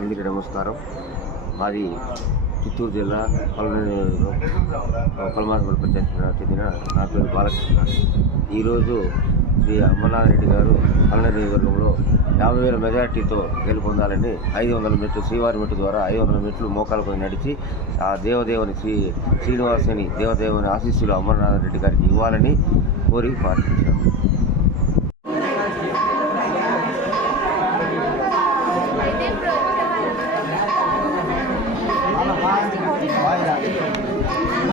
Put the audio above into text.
అందరికీ నమస్కారం. మాది చిత్తూరు జిల్లా పల్మానగూడ పంచాయతీ చెందిన నా పేరు బాలకృష్ణ. ఈరోజు శ్రీ అమర్నాథ్ రెడ్డి గారు పల్నాడు నియోజకవర్గంలో 50,000 మెజార్టీతో గెలుపొందాలని 500 మెట్లు శ్రీవారి మెట్టు ద్వారా 500 మెట్లు మోకాలకు నడిచి ఆ దేవదేవుని శ్రీనివాసుని దేవదేవుని ఆశీస్సులు అమర్నాథ్ రెడ్డి గారికి ఇవ్వాలని కోరి ప్రార్థించారు. Why